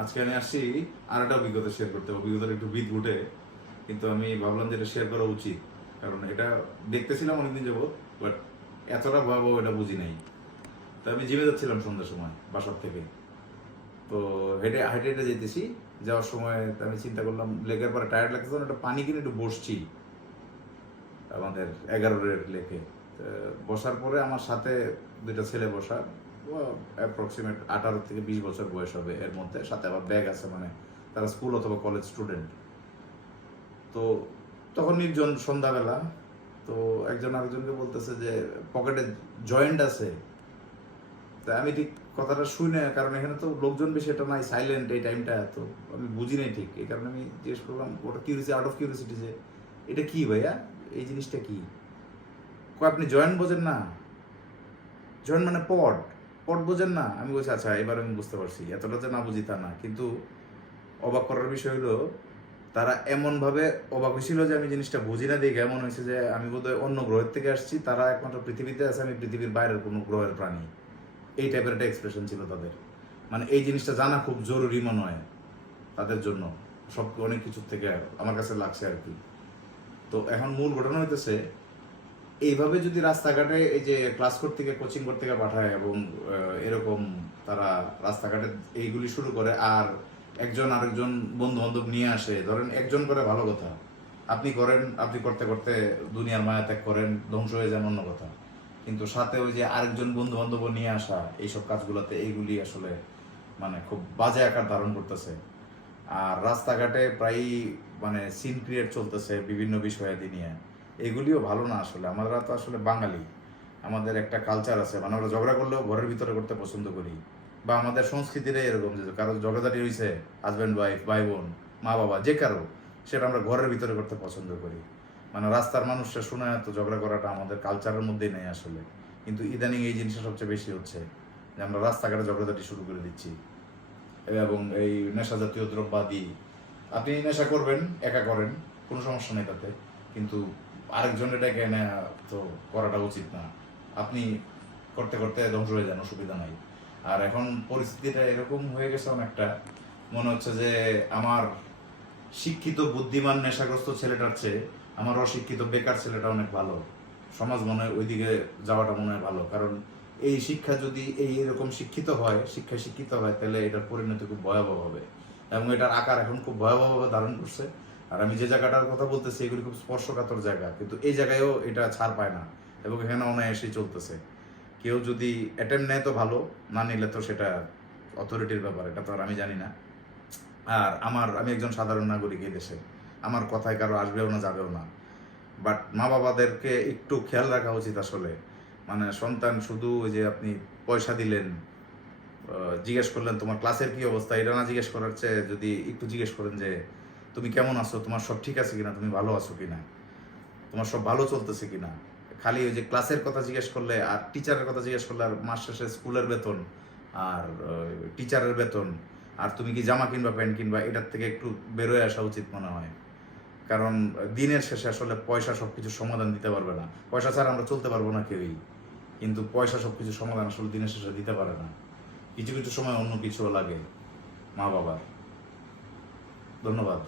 আজকে আমি আসছি আর একটা অভিজ্ঞতা শেয়ার করতে, অভিজ্ঞতাটা একটু বিদ ঘুটে, কিন্তু আমি ভাবলাম যে এটা শেয়ার করা উচিত, কারণ এটা দেখতেছিলাম অনেকদিন যাবত, বাট এতটা ভয়াবহ এটা বুঝি নাই। তো আমি জিমে যাচ্ছিলাম সন্ধ্যার সময় বাসার থেকে। তো হেঁটে হেঁটে হেঁটে যেতেছি, যাওয়ার সময় তো আমি চিন্তা করলাম লেকের পরে টায়ার্ড লাগতেছে, একটা পানি কিনে একটু বসছি আমাদের 11 লেকে। তো বসার পরে আমার সাথে দুইটা ছেলে বসা, অ্যাপ্রক্সিমেট 18 থেকে 20 বছর বয়স হবে এর মধ্যে, সাথে আবার ব্যাগ আছে, মানে তারা স্কুল অথবা কলেজ স্টুডেন্ট। তো তখন নির্জন সন্ধ্যাবেলা, তো একজন আরেকজনকে বলতেছে যে পকেটে জয়েন্ট আছে। তা আমি ঠিক কথাটা শুনে, কারণ এখানে তো লোকজন বেশি এটা নাই, সাইলেন্ট এই টাইমটা, তো আমি বুঝি নাই ঠিক, এই কারণে আমি জিজ্ঞেস করলাম, ওটা কিউরিসিটি, আউট অফ কিউরিসিটি, যে এটা কি ভাইয়া, এই জিনিসটা কি? আপনি জয়েন্ট বোঝেন না? জয়েন্ট মানে পট, পট বোঝেন না? আমি বলছি আচ্ছা, এবার আমি বুঝতে পারছি, এতটা যে না বুঝি তা না, কিন্তু অবাক করার বিষয় হলো তারা এমনভাবে অবাক হয়েছিল যে আমি জিনিসটা বুঝি না দেখে এমন হয়েছে যে আমি বোধহয় অন্য গ্রহের থেকে আসছি, তারা একমাত্র পৃথিবীতে আছে, আমি পৃথিবীর বাইরের কোনো গ্রহের প্রাণী। এই টাইপের একটা এক্সপ্রেশন ছিল তাদের। মানে এই জিনিসটা জানা খুব জরুরি মনে হয় তাদের জন্য, সব অনেক কিছুর থেকে আমার কাছে লাগছে আর কি। তো এখন মূল ঘটনা হইতেছে, এইভাবে যদি রাস্তাঘাটে এই যে ক্লাস করতে গিয়ে, কোচিং করতে গিয়ে পাঠায়, এবং এরকম তারা রাস্তাঘাটে এইগুলি শুরু করে, আর একজন আরেকজন বন্ধু বান্ধব নিয়ে আসে, ধরেন একজন করে ভালো কথা, আপনি করেন, আপনি করতে করতে দুনিয়ার মায়া ত্যাগ করেন, ধ্বংস হয়ে যান, অন্য কথা। কিন্তু সাথে ওই যে আরেকজন বন্ধু বান্ধব নিয়ে আসা, এইসব কাজগুলোতে এইগুলি আসলে মানে খুব বাজে আকার ধারণ করতেছে। আর রাস্তাঘাটে প্রায়ই মানে সিন ক্রিয়েট চলতেছে বিভিন্ন বিষয়াদি নিয়ে, এগুলিও ভালো না আসলে। আমরা তো আসলে বাঙালি, আমাদের একটা কালচার আছে, মানে আমরা ঝগড়া করলেও ঘরের ভিতরে করতে পছন্দ করি, বা আমাদের সংস্কৃতিটাই এরকম যে কারো ঝগড়াঝাটি হয়েছে, হাজব্যান্ড ওয়াইফ, ভাই বোন, মা বাবা, যে কারো, সেটা আমরা ঘরের ভিতরে করতে পছন্দ করি। মানে রাস্তার মানুষরা শুনে তো ঝগড়া করাটা আমাদের কালচারের মধ্যেই নেই আসলে। কিন্তু ইদানিং এই জিনিসটা সবচেয়ে বেশি হচ্ছে, যে আমরা রাস্তাঘাটে ঝগড়াঝাটি শুরু করে দিচ্ছি, এবং এই নেশা জাতীয় দ্রব্যাদি। আপনি নেশা করবেন, একা করেন, কোনো সমস্যা নেই তাতে, কিন্তু আরেকজনের এটাকে এনে তো করাটা উচিত না। আপনি করতে করতে ধ্বংস হয়ে যান, অসুবিধা নাই। আর এখন পরিস্থিতিটা এরকম হয়ে গেছে অনেকটা, মনে হচ্ছে যে আমার শিক্ষিত বুদ্ধিমান নেশাগ্রস্ত ছেলেটার চেয়ে আমার অশিক্ষিত বেকার ছেলেটা অনেক ভালো। সমাজ মনে হয় ওইদিকে যাওয়াটা মনে হয় ভালো, কারণ এই শিক্ষা যদি এরকম শিক্ষিত হয়, শিক্ষায় শিক্ষিত হয়, তাহলে এটার পরিণতি খুব ভয়াবহ হবে, এবং এটার আকার এখন খুব ভয়াবহভাবে ধারণ করছে। আর আমি যে জায়গাটার কথা বলতেছি, এগুলি খুব স্পর্শকাতর জায়গা, কিন্তু এই জায়গায়ও এটা ছাড় পায় না, এবং এখানে অনায়াসেই চলতেছে। কেউ যদি অ্যাটেম্প নেয় তো ভালো, না নিলে তো সেটা অথরিটির ব্যাপার, এটা তো আর আমি জানি না। আর আমি একজন সাধারণ নাগরিক এই দেশে, আমার কথায় কারো আসবেও না, যাবেও না। বাট মা বাবাদেরকে একটু খেয়াল রাখা উচিত আসলে। মানে সন্তান শুধু ওই যে আপনি পয়সা দিলেন, জিজ্ঞেস করলেন তোমার ক্লাসের কি অবস্থা, এটা না জিজ্ঞেস করার চেয়ে যদি একটু জিজ্ঞেস করেন যে তুমি কেমন আছো, তোমার সব ঠিক আছে কিনা, তুমি ভালো আছো কিনা, তোমার সব ভালো চলতেছে কিনা। খালি ওই যে ক্লাসের কথা জিজ্ঞেস করলে আর টিচারের কথা জিজ্ঞেস করলে, আর মাস শেষে স্কুলের বেতন আর টিচারের বেতন, আর তুমি কি জামা কিনবা, প্যান্ট কিনবা, এটার থেকে একটু বেরোয় আসা উচিত মনে হয়। কারণ দিনের শেষে আসলে পয়সা সব কিছু সমাধান দিতে পারবে না, পয়সা ছাড়া আমরা চলতে পারবো না কেউই। কিন্তু পয়সা সব কিছু সমাধান আসলে দিনের শেষে দিতে পারে না, কিছু কিছু সময় অন্য কিছুও লাগে মা বাবার। ধন্যবাদ।